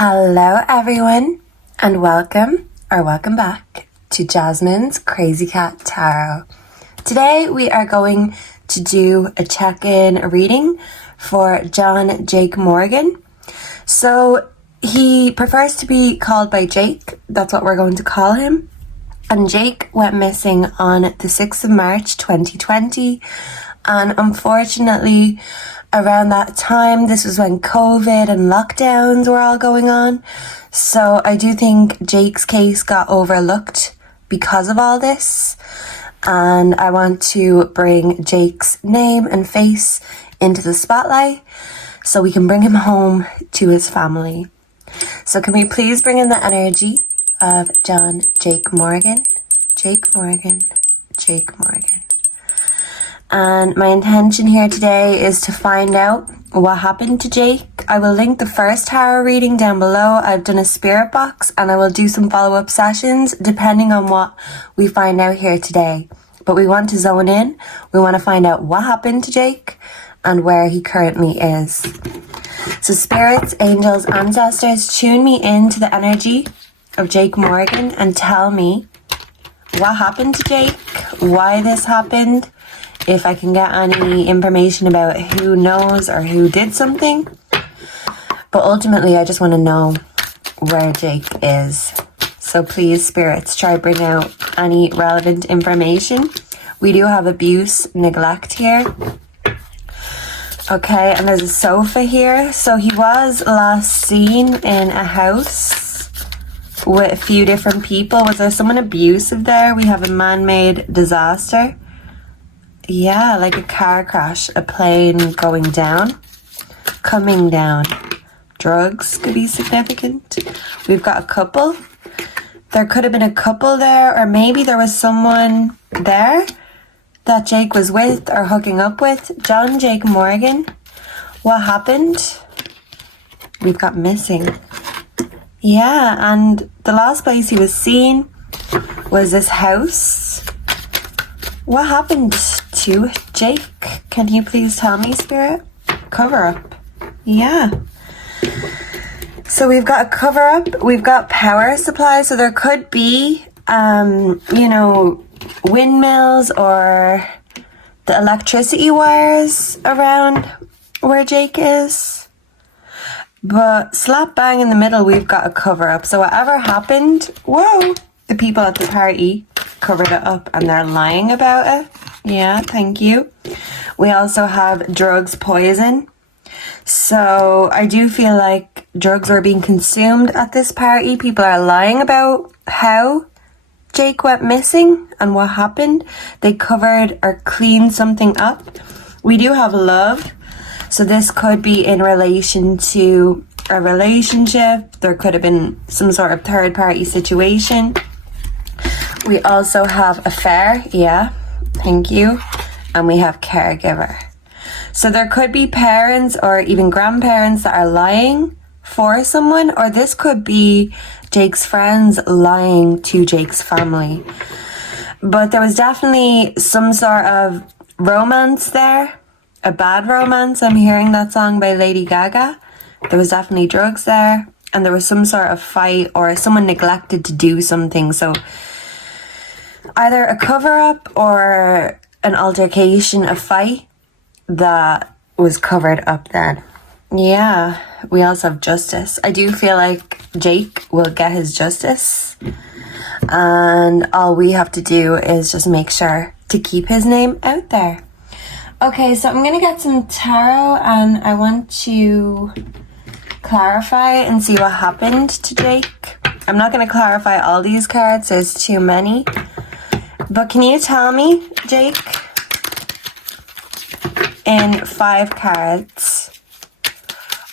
Hello everyone and welcome back to Jasmine's Crazy Cat Tarot. Today we are going to do a check-in reading for John Jake Morgan. So he prefers to be called by Jake, that's what we're going to call him. And Jake went missing on the 6th of March 2020, and unfortunately around that time, this was when COVID and lockdowns were all going on. So I do think Jake's case got overlooked because of all this. And I want to bring Jake's name and face into the spotlight so we can bring him home to his family. So can we please bring in the energy of John Jake Morgan? Jake Morgan, Jake Morgan. And my intention here today is to find out what happened to Jake. I will link the first tarot reading down below. I've done a spirit box and I will do some follow-up sessions depending on what we find out here today. But we want to zone in. We want to find out what happened to Jake and where he currently is. So spirits, angels, ancestors, tune me into the energy of Jake Morgan and tell me what happened to Jake, why this happened, if I can get any information about who knows or who did something. But ultimately, I just want to know where Jake is. So please, spirits, try bring out any relevant information. We do have abuse, neglect here. Okay, and there's a sofa here. So he was last seen in a house with a few different people. Was there someone abusive there? We have a man-made disaster. Yeah, like a car crash, a plane going down, coming down. Drugs could be significant. We've got a couple. There could have been a couple there, or maybe there was someone there that Jake was with or hooking up with. John Jake Morgan. What happened? We've got missing. Yeah, and the last place he was seen was this house. What happened to Jake? Can you please tell me, Spirit? Cover up. Yeah. So we've got a cover up. We've got power supply. So there could be, windmills or the electricity wires around where Jake is. But slap bang in the middle, we've got a cover up. So whatever happened, whoa, the people at the party covered it up and they're lying about it. Yeah, thank you. We also have drugs, poison. So I do feel like drugs are being consumed at this party. People are lying about how Jake went missing and what happened. They covered or cleaned something up. We do have love. So this could be in relation to a relationship. There could have been some sort of third party situation. We also have affair, yeah, thank you. And we have caregiver. So there could be parents or even grandparents that are lying for someone, or this could be Jake's friends lying to Jake's family. But there was definitely some sort of romance there, a bad romance. I'm hearing that song by Lady Gaga. There was definitely drugs there, and there was some sort of fight or someone neglected to do something. So either a cover-up or an altercation, a fight that was covered up then. Yeah, we also have justice. I do feel like Jake will get his justice. And all we have to do is just make sure to keep his name out there. Okay, so I'm going to get some tarot and I want to clarify and see what happened to Jake. I'm not going to clarify all these cards. There's too many. But can you tell me, Jake, in 5 cards,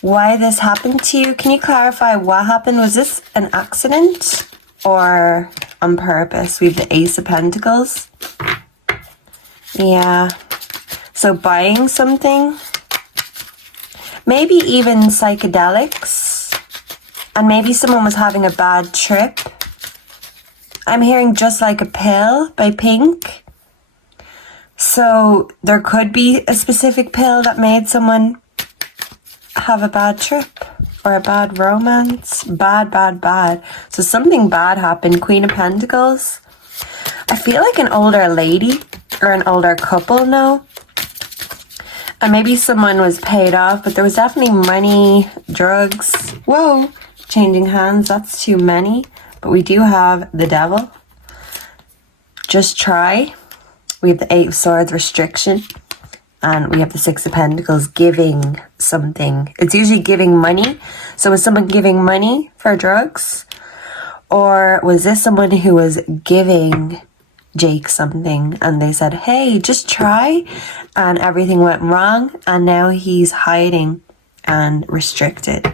why this happened to you? Can you clarify what happened? Was this an accident or on purpose? We have the Ace of Pentacles. Yeah. So buying something. Maybe even psychedelics. And maybe someone was having a bad trip. I'm hearing Just Like a Pill by Pink. So there could be a specific pill that made someone have a bad trip. or a bad romance. Bad. So something bad happened. Queen of Pentacles. I feel like an older lady or an older couple now. And maybe someone was paid off, but there was definitely money, drugs. Whoa, changing hands, that's too many. But we do have the Devil. Just try. We have the Eight of Swords, restriction. And we have the Six of Pentacles, giving something. It's usually giving money. So was someone giving money for drugs? Or was this someone who was giving Jake something and they said, hey, just try, and everything went wrong, and now he's hiding and restricted.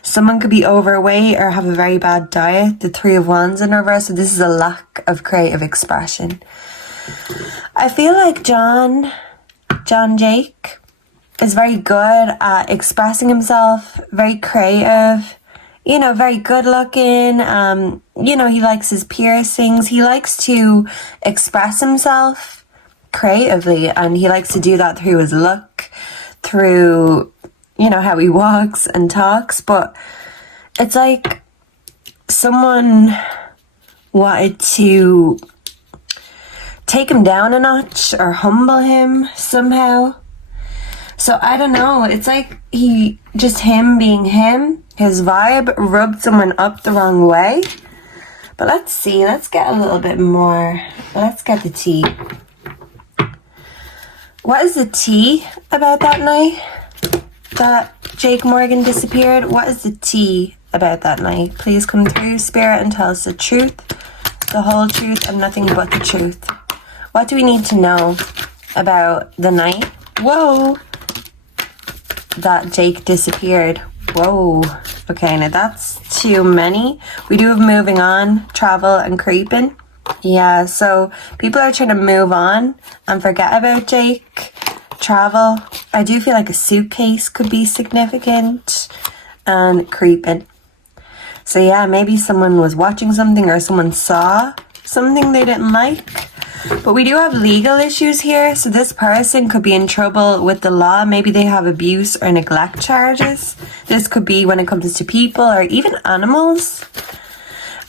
Someone could be overweight or have a very bad diet. The Three of Wands in reverse, so this is a lack of creative expression. I feel like John Jake is very good at expressing himself, very creative, you know, very good looking. You know, he likes his piercings. He likes to express himself creatively, and he likes to do that through his look, through, you know, how he walks and talks. But it's like someone wanted to take him down a notch or humble him somehow. So I don't know, it's like him being him, his vibe rubbed someone up the wrong way. But let's see, let's get a little bit more. Let's get the tea. What is the tea about that night that Jake Morgan disappeared? What is the tea about that night? Please come through, Spirit, and tell us the truth, the whole truth, and nothing but the truth. What do we need to know about the night? Whoa! That Jake disappeared. Whoa. Okay, now that's too many. We do have moving on, travel, and creeping. Yeah, so people are trying to move on and forget about Jake. Travel. I do feel like a suitcase could be significant. And creeping. So yeah, maybe someone was watching something or someone saw something they didn't like. But we do have legal issues here, so this person could be in trouble with the law. Maybe they have abuse or neglect charges. This could be when it comes to people or even animals.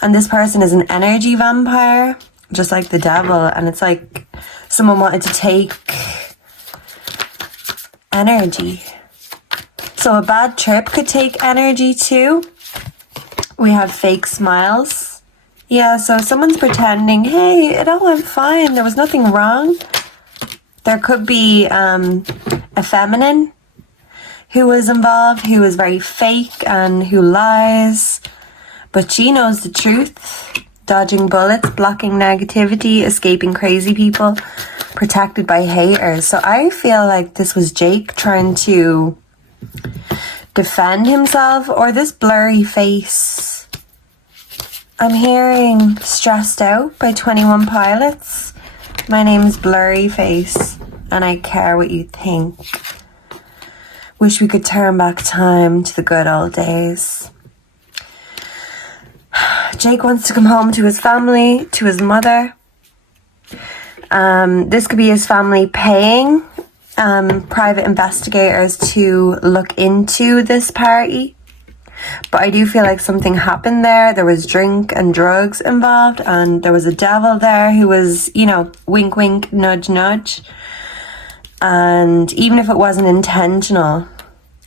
And this person is an energy vampire, just like the Devil. And it's like someone wanted to take energy. So a bad trip could take energy too. We have fake smiles. Yeah, so someone's pretending, hey, it all went fine. There was nothing wrong. There could be a feminine who was involved, who is very fake and who lies. But she knows the truth. Dodging bullets, blocking negativity, escaping crazy people, protected by haters. So I feel like this was Jake trying to defend himself, or this blurry face. I'm hearing Stressed Out by 21 Pilots. My name's Blurry Face, and I care what you think. Wish we could turn back time to the good old days. Jake wants to come home to his family, to his mother. This could be his family paying private investigators to look into this party. But I do feel like something happened there. There was drink and drugs involved, and there was a devil there who was, you know, wink, wink, nudge, nudge. And even if it wasn't intentional,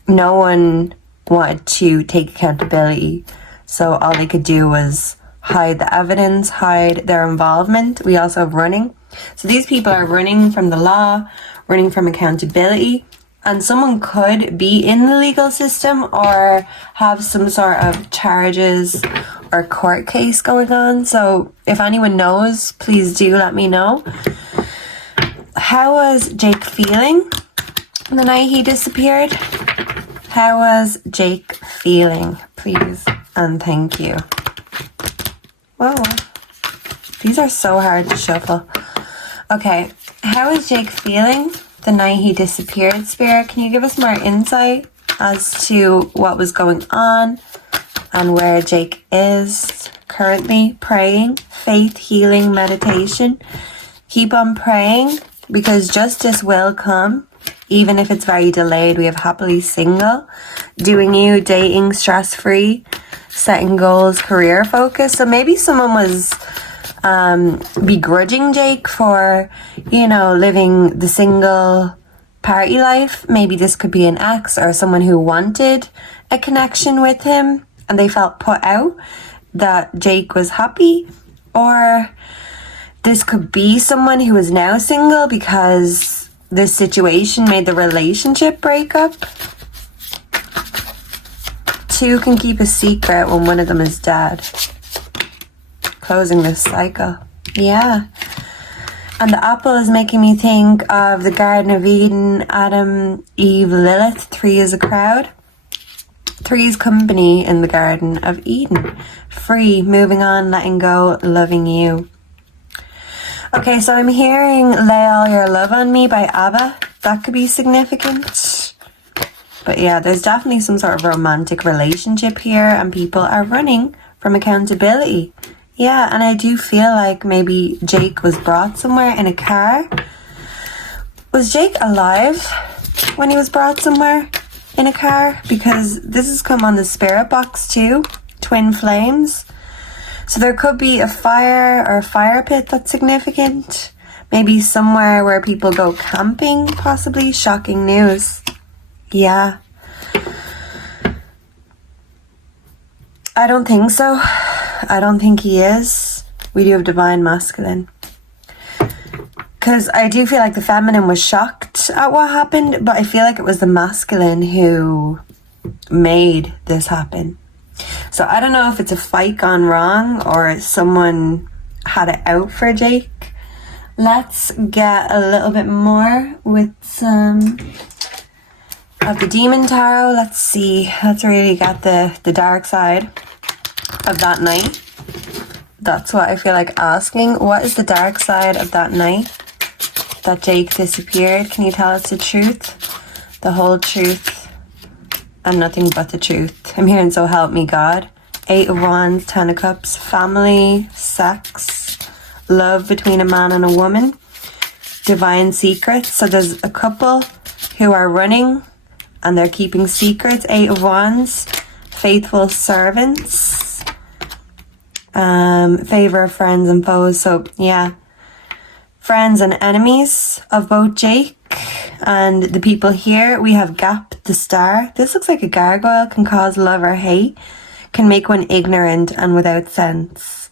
no one wanted to take accountability. So all they could do was hide the evidence, hide their involvement. We also have running. So these people are running from the law, running from accountability. And someone could be in the legal system or have some sort of charges or court case going on. So if anyone knows, please do let me know. How was Jake feeling the night he disappeared? How was Jake feeling? Please and thank you. Whoa. These are so hard to shuffle. Okay. How was Jake feeling the night he disappeared, Spirit? Can you give us more insight as to what was going on and where Jake is currently? Praying, faith, healing, meditation. Keep on praying because justice will come. Even if it's very delayed, we have happily single, doing you, dating, stress-free, setting goals, career focus. So maybe someone was begrudging Jake for, you know, living the single party life. Maybe this could be an ex or someone who wanted a connection with him and they felt put out that Jake was happy. Or this could be someone who is now single because this situation made the relationship break up. Two can keep a secret when one of them is dead. Closing this cycle. Yeah. And the apple is making me think of the Garden of Eden, Adam, Eve, Lilith. 3 is a crowd. 3 is company in the Garden of Eden. Free, moving on, letting go, loving you. Okay, so I'm hearing Lay All Your Love on Me by ABBA. That could be significant. But yeah, there's definitely some sort of romantic relationship here and people are running from accountability. Yeah, and I do feel like maybe Jake was brought somewhere in a car. Was Jake alive when he was brought somewhere in a car? Because this has come on the spirit box too. Twin flames. So there could be a fire or a fire pit that's significant. Maybe somewhere where people go camping, possibly. Shocking news. Yeah. I don't think so. I don't think he is. We do have divine masculine. Because I do feel like the feminine was shocked at what happened, but I feel like it was the masculine who made this happen. So I don't know if it's a fight gone wrong or someone had it out for Jake. Let's get a little bit more with some of the Demon Tarot. Let's see. Let's really get the dark side of that night. That's what I feel like asking. What is the dark side of that night that Jake disappeared? Can you tell us the truth? The whole truth and nothing but the truth. I'm hearing so help me God. 8 of Wands, 10 of Cups, family, sex, love between a man and a woman, divine secrets. So there's a couple who are running and they're keeping secrets. 8 of Wands, faithful servants, favor of friends and foes. So yeah, friends and enemies of both Jake and the people here. We have Gap the Star. This looks like a gargoyle, can cause love or hate, can make one ignorant and without sense,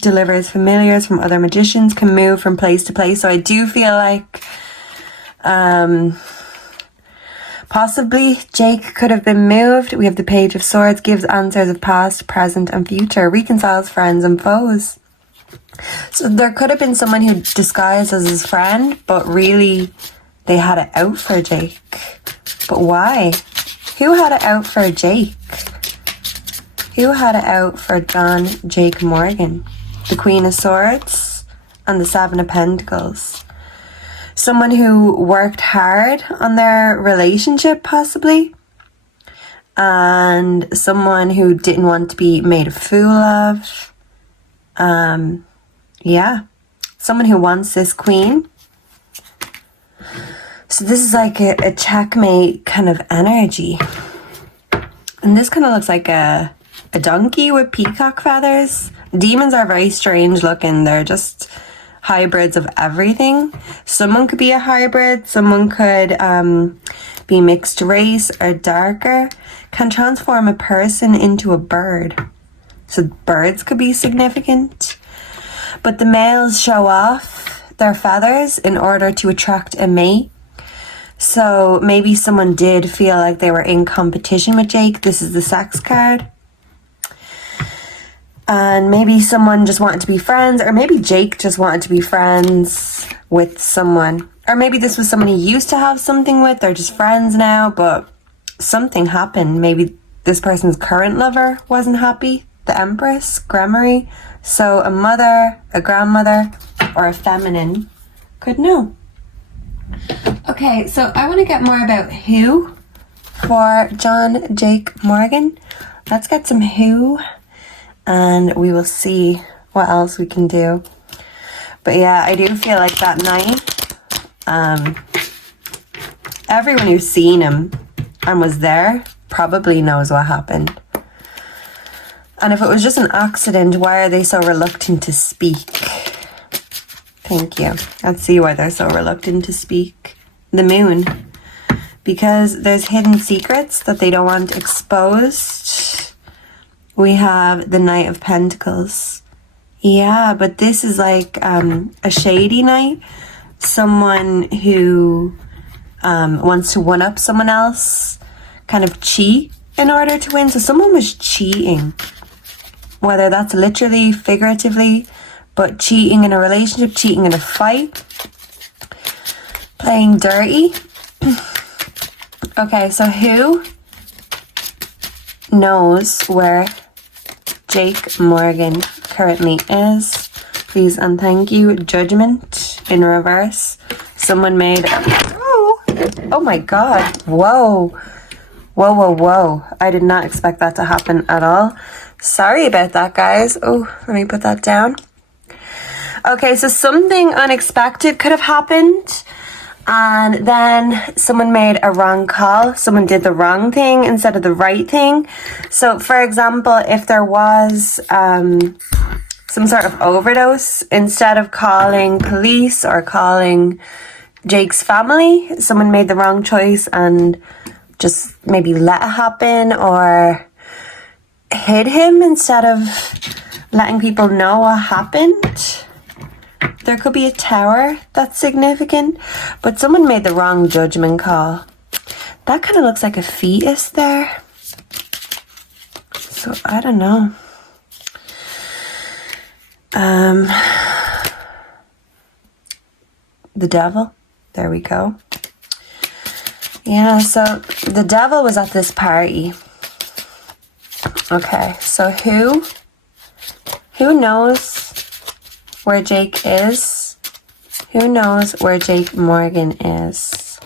delivers familiars from other magicians, can move from place to place. So I do feel like possibly Jake could have been moved. We have the Page of Swords, gives answers of past, present and future, reconciles friends and foes. So there could have been someone who disguised as his friend, but really they had it out for Jake. But why? Who had it out for Jake? Who had it out for John Jake Morgan? The Queen of Swords and the 7 of Pentacles. Someone who worked hard on their relationship, possibly. And someone who didn't want to be made a fool of. Yeah. Someone who wants this queen. So this is like a checkmate kind of energy. And this kind of looks like a donkey with peacock feathers. Demons are very strange looking. They're just hybrids of everything. Someone could be a hybrid. Someone could be mixed race or darker. Can transform a person into a bird. So birds could be significant. But the males show off their feathers in order to attract a mate. So maybe someone did feel like they were in competition with Jake. This is the sex card. And maybe someone just wanted to be friends, or maybe Jake just wanted to be friends with someone. Or maybe this was someone he used to have something with. They're just friends now, but something happened. Maybe this person's current lover wasn't happy. The Empress, Gramarye. So a mother, a grandmother, or a feminine could know. Okay, so I want to get more about who for John Jake Morgan. Let's get some who, and we will see what else we can do. But yeah, I do feel like that night, everyone who's seen him and was there probably knows what happened. And if it was just an accident, why are they so reluctant to speak? Thank you. Let's see why they're so reluctant to speak. The moon. Because there's hidden secrets that they don't want exposed. We have the Knight of Pentacles. Yeah, but this is like a shady knight. Someone who wants to one-up someone else. Kind of cheat in order to win. So someone was cheating. Whether that's literally, figuratively, but cheating in a relationship, cheating in a fight. Playing dirty. Okay, so who knows where Jake Morgan currently is? Please and thank you. Judgment in reverse. Someone made... Oh my god. Whoa. Whoa, whoa, whoa. I did not expect that to happen at all. Sorry about that, guys. Oh, let me put that down. Okay, so something unexpected could have happened. And then someone made a wrong call. Someone did the wrong thing instead of the right thing. So, for example, if there was some sort of overdose, instead of calling police or calling Jake's family, someone made the wrong choice and just maybe let it happen or hid him instead of letting people know what happened. There could be a tower that's significant, but someone made the wrong judgment call. That kind of looks like a fetus there. So I don't know. The devil. There we go. Yeah, so the devil was at this party. Okay, so who knows where Jake is? Who knows where Jake Morgan is?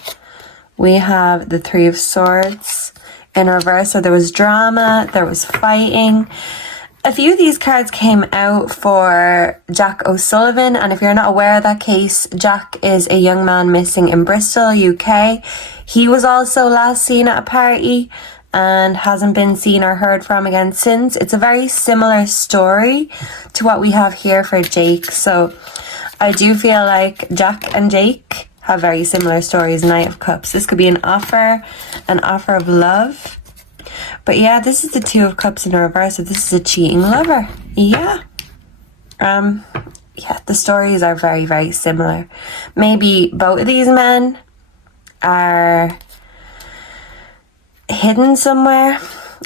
We have the Three of Swords in reverse. So there was drama, there was fighting. A few of these cards came out for Jack O'Sullivan, and if you're not aware of that case, Jack is a young man missing in Bristol, UK. He was also last seen at a party and hasn't been seen or heard from again since. It's a very similar story to what we have here for Jake. So I do feel like Jack and Jake have very similar stories. Knight of Cups. This could be an offer of love. But yeah, this is the Two of Cups in reverse. So this is a cheating lover. Yeah. Yeah, the stories are very, very similar. Maybe both of these men are hidden somewhere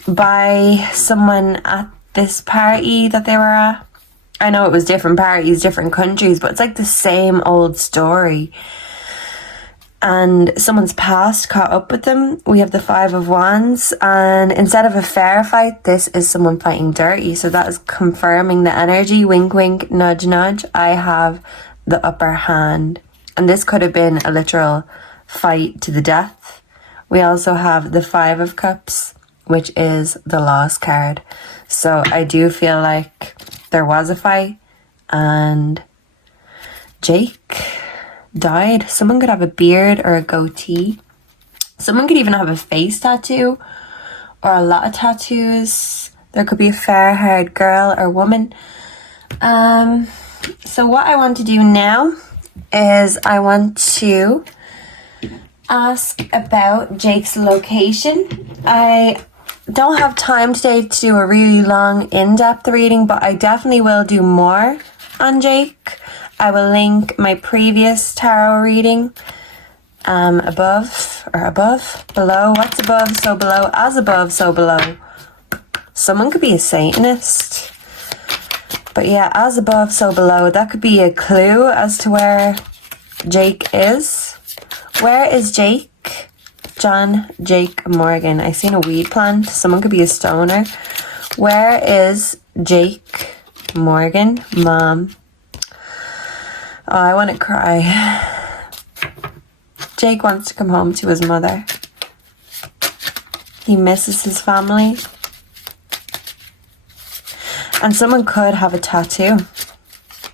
by someone at this party that they were at. I know it was different parties, different countries, but it's like the same old story. And someone's past caught up with them. We have the Five of Wands, and instead of a fair fight, this is someone fighting dirty. So that is confirming the energy. Wink, wink, nudge, nudge. I have the upper hand. And this could have been a literal fight to the death. We also have the Five of Cups, which is the Lost card. So I do feel like there was a fight and Jake died. Someone could have a beard or a goatee. Someone could even have a face tattoo or a lot of tattoos. There could be a fair-haired girl or woman. So what I want to do now is I want to ask about Jake's location. I don't have time today to do a really long in-depth reading, but I definitely will do more on Jake. I will link my previous tarot reading below. What's above, so below. As above, so below. Someone could be a Satanist. But yeah, as above, so below. That could be a clue as to where Jake is. Where is Jake? John Jake Morgan. I seen a weed plant. Someone could be a stoner. Where is Jake Morgan? Mom. Oh, I want to cry. Jake wants to come home to his mother. He misses his family. And someone could have a tattoo.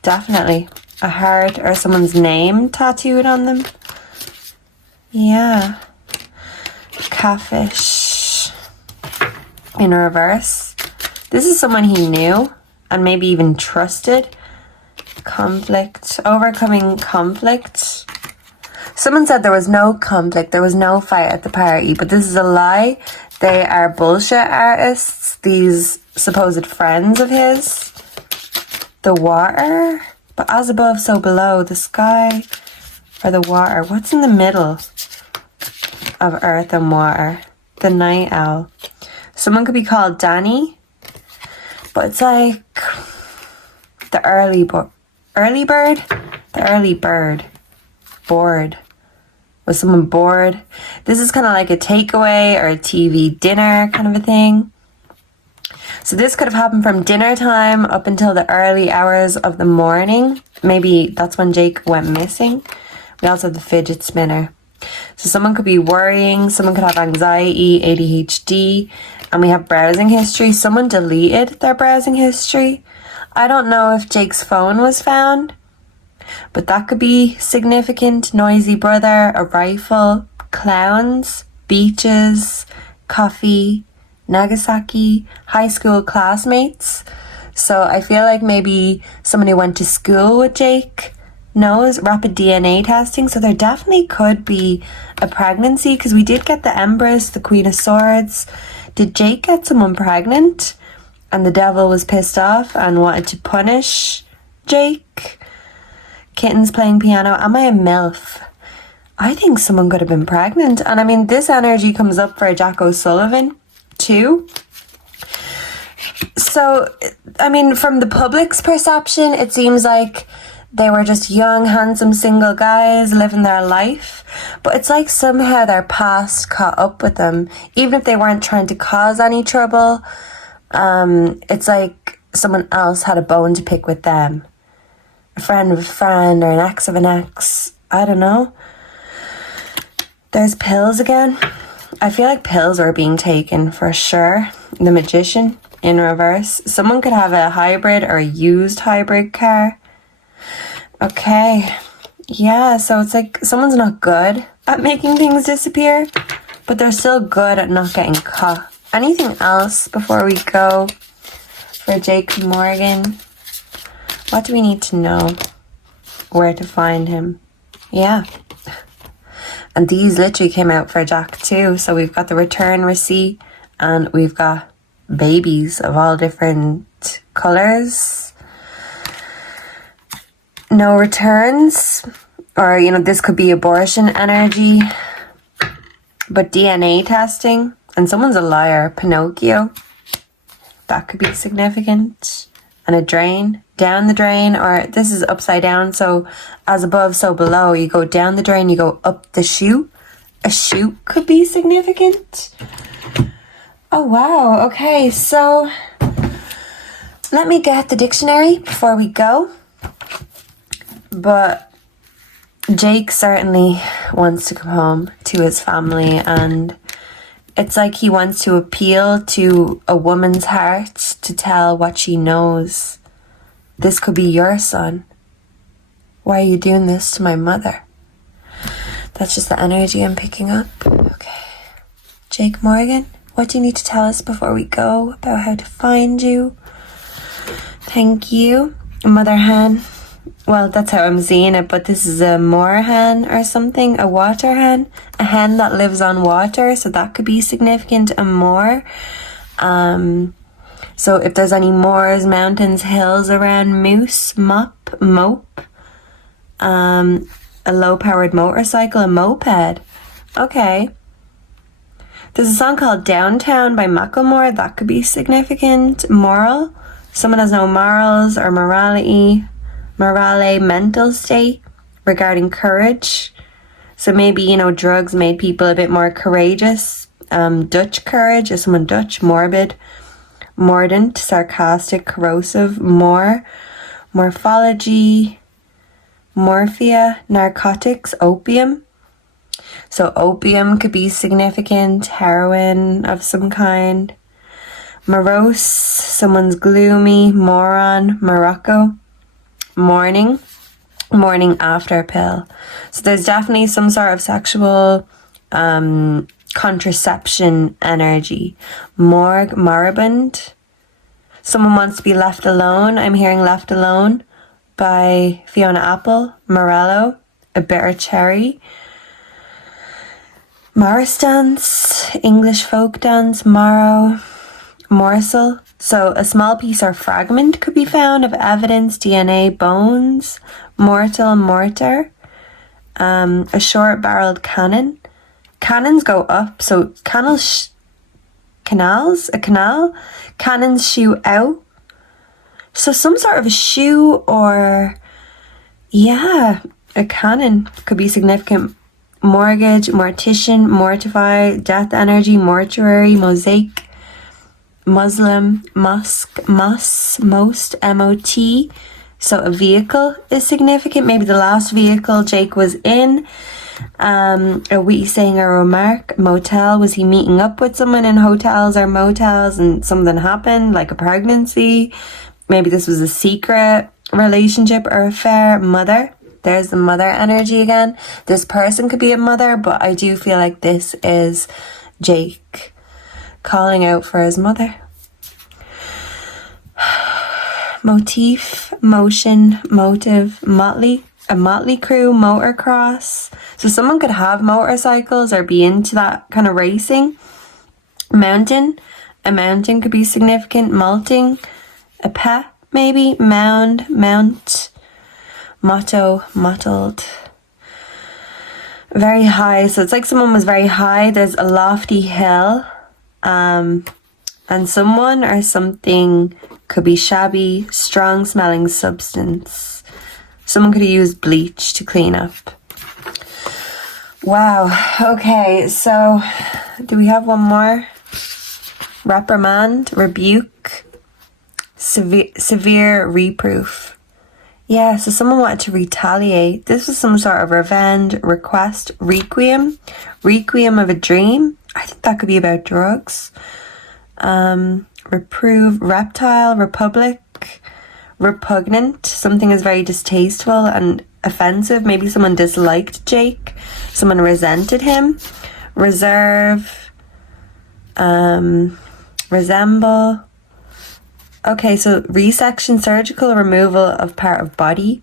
Definitely. A heart or someone's name tattooed on them. Yeah. Catfish in reverse. This is someone he knew and maybe even trusted. Conflict. Overcoming conflict. Someone said there was no conflict, there was no fight at the party, but this is a lie. They are bullshit artists, these supposed friends of his. The water. But as above, so below. The sky or the water. What's in the middle of earth and water? The night owl. Someone could be called Danny, but it's like the early bird. The early bird. Bored. Was someone bored? This is kind of like a takeaway or a TV dinner kind of a thing. So this could have happened from dinner time up until the early hours of the morning. Maybe that's when Jake went missing. We also have the fidget spinner. So someone could be worrying, someone could have anxiety, ADHD, and we have browsing history. Someone deleted their browsing history. I don't know if Jake's phone was found, but that could be significant. Noisy brother, a rifle, clowns, beaches, coffee, Nagasaki, high school classmates. So I feel like maybe someone who went to school with Jake knows. Rapid DNA testing. So there definitely could be a pregnancy because we did get the Empress, the Queen of Swords. Did Jake get someone pregnant and the devil was pissed off and wanted to punish Jake? Kittens playing piano. Am I a MILF? I think someone could have been pregnant. And I mean, this energy comes up for Jack O'Sullivan too. So, I mean, from the public's perception, it seems like they were just young, handsome, single guys living their life. But it's like somehow their past caught up with them. Even if they weren't trying to cause any trouble, it's like someone else had a bone to pick with them. A friend of a friend or an ex of an ex. I don't know. There's pills again. I feel like pills are being taken for sure. The Magician in reverse. Someone could have a hybrid or a used hybrid car. Okay. Yeah, so it's like someone's not good at making things disappear, but they're still good at not getting caught. Anything else before we go for Jake Morgan? What do we need to know? Where to find him? Yeah. And these literally came out for Jack too. So we've got the return receipt and we've got babies of all different colours. No returns. Or, you know, this could be abortion energy. But DNA testing. And someone's a liar. Pinocchio. That could be significant. And a drain. Down the drain, or this is upside down, so as above, so below. You go down the drain, you go up the chute. A chute could be significant. Oh, wow. Okay, so let me get the dictionary before we go. But Jake certainly wants to come home to his family, and it's like he wants to appeal to a woman's heart to tell what she knows. This could be your son. Why are you doing this to my mother? That's just the energy I'm picking up. Okay. Jake Morgan, what do you need to tell us before we go about how to find you? Thank you. Mother hen. Well, that's how I'm seeing it, but this is a moor hen or something. A water hen. A hen that lives on water, so that could be significant. A moor. So if there's any moors, mountains, hills around, moose, mope, a low-powered motorcycle, a moped. Okay. There's a song called Downtown by Macklemore. That could be significant. Moral. Someone has no morals or morale, mental state regarding courage. So maybe, you know, drugs made people a bit more courageous. Dutch courage. Is someone Dutch? Morbid. Mordant, sarcastic, corrosive. Morphology, morphia, narcotics, opium. So opium could be significant, heroin of some kind. Morose, someone's gloomy. Moron, Morocco. Morning after pill. So there's definitely some sort of sexual contraception energy. Morgue, moribund. Someone wants to be left alone. I'm hearing Left Alone by Fiona Apple. Morello, A Bitter Cherry. Morris dance, English folk dance, morrow, morsel. So a small piece or fragment could be found of evidence, DNA, bones, mortal, mortar. A short-barreled cannon. Cannons go up, so canals, a canal. Cannons shoot out. So some sort of a shoe or, yeah, a cannon could be significant. Mortgage, mortician, mortify, death energy, mortuary, mosaic, Muslim, mosque, most, M-O-T. So a vehicle is significant. Maybe the last vehicle Jake was in. Are we saying a remark? Motel, was he meeting up with someone in hotels or motels and something happened, like a pregnancy? Maybe this was a secret relationship or affair. Mother. There's the mother energy again. This person could be a mother, but I do feel like this is Jake calling out for his mother. Motif, motion, motive, motley, a motley crew, motocross. So someone could have motorcycles or be into that kind of racing. Mountain, a mountain could be significant. Malting, a pet maybe. Mound, mount. Motto, mottled. Very high. So it's like someone was very high. There's a lofty hill. And someone or something could be shabby, strong smelling substance. Someone could have used bleach to clean up. Wow. Okay, so do we have one more? Reprimand, rebuke, severe reproof. Yeah, so someone wanted to retaliate. This was some sort of revenge, request, requiem of a dream. I think that could be about drugs. Reprove, reptile, republic, repugnant. Something is very distasteful and offensive. Maybe someone disliked Jake. Someone resented him. Reserve, resemble. Okay, so resection, surgical removal of part of body.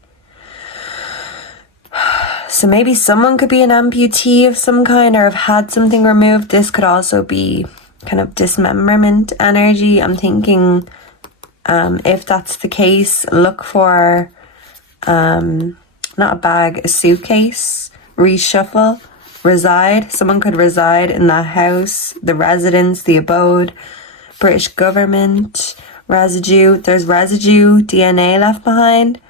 So maybe someone could be an amputee of some kind or have had something removed. This could also be kind of dismemberment energy. I'm thinking if that's the case, look for not a bag, a suitcase. Reshuffle, reside. Someone could reside in that house, the residence, the abode. British government. Residue, there's residue, DNA left behind.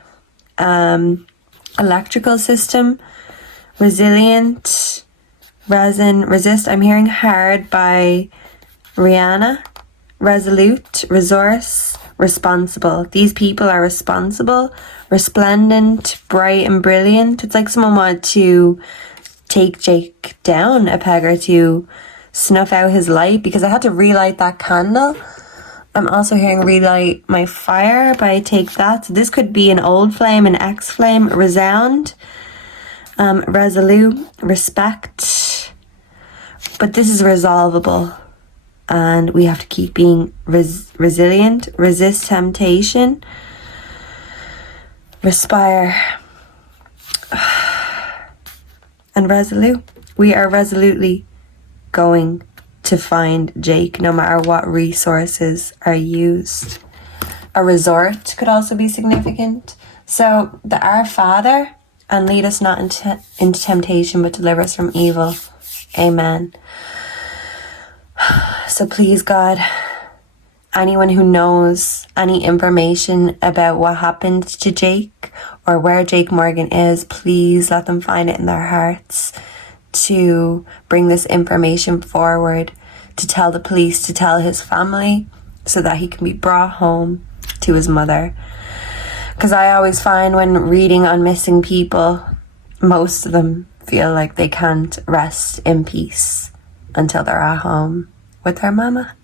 Electrical system, resilient, resin, resist. I'm hearing hard by Rihanna. Resolute, resource, responsible. These people are responsible. Resplendent, bright and brilliant. It's like someone wanted to take Jake down a peg or two, snuff out his light, because I had to relight that candle. I'm also hearing relight my fire, but I take that. So this could be an old flame, an ex flame, resound, resolute, respect. But this is resolvable. And we have to keep being resilient, resist temptation, respire, and resolute. We are resolutely going to find Jake, no matter what resources are used. A resort could also be significant. So the Our Father, and lead us not into temptation, but deliver us from evil. Amen. So please, God, anyone who knows any information about what happened to Jake or where Jake Morgan is, please let them find it in their hearts to bring this information forward, to tell the police, to tell his family, so that he can be brought home to his mother. Because I always find when reading on missing people, most of them feel like they can't rest in peace until they're at home with their mama.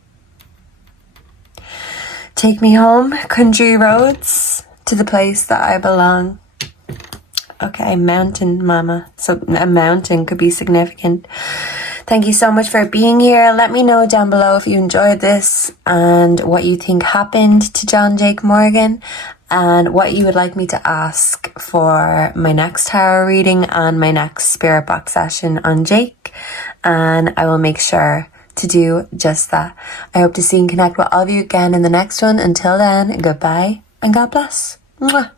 Take me home, country roads, to the place that I belong. Okay, mountain mama. So a mountain could be significant. Thank you so much for being here. Let me know down below if you enjoyed this and what you think happened to John Jake Morgan and what you would like me to ask for my next tarot reading and my next spirit box session on Jake. And I will make sure to do just that. I hope to see and connect with all of you again in the next one. Until then, goodbye and God bless. Mwah.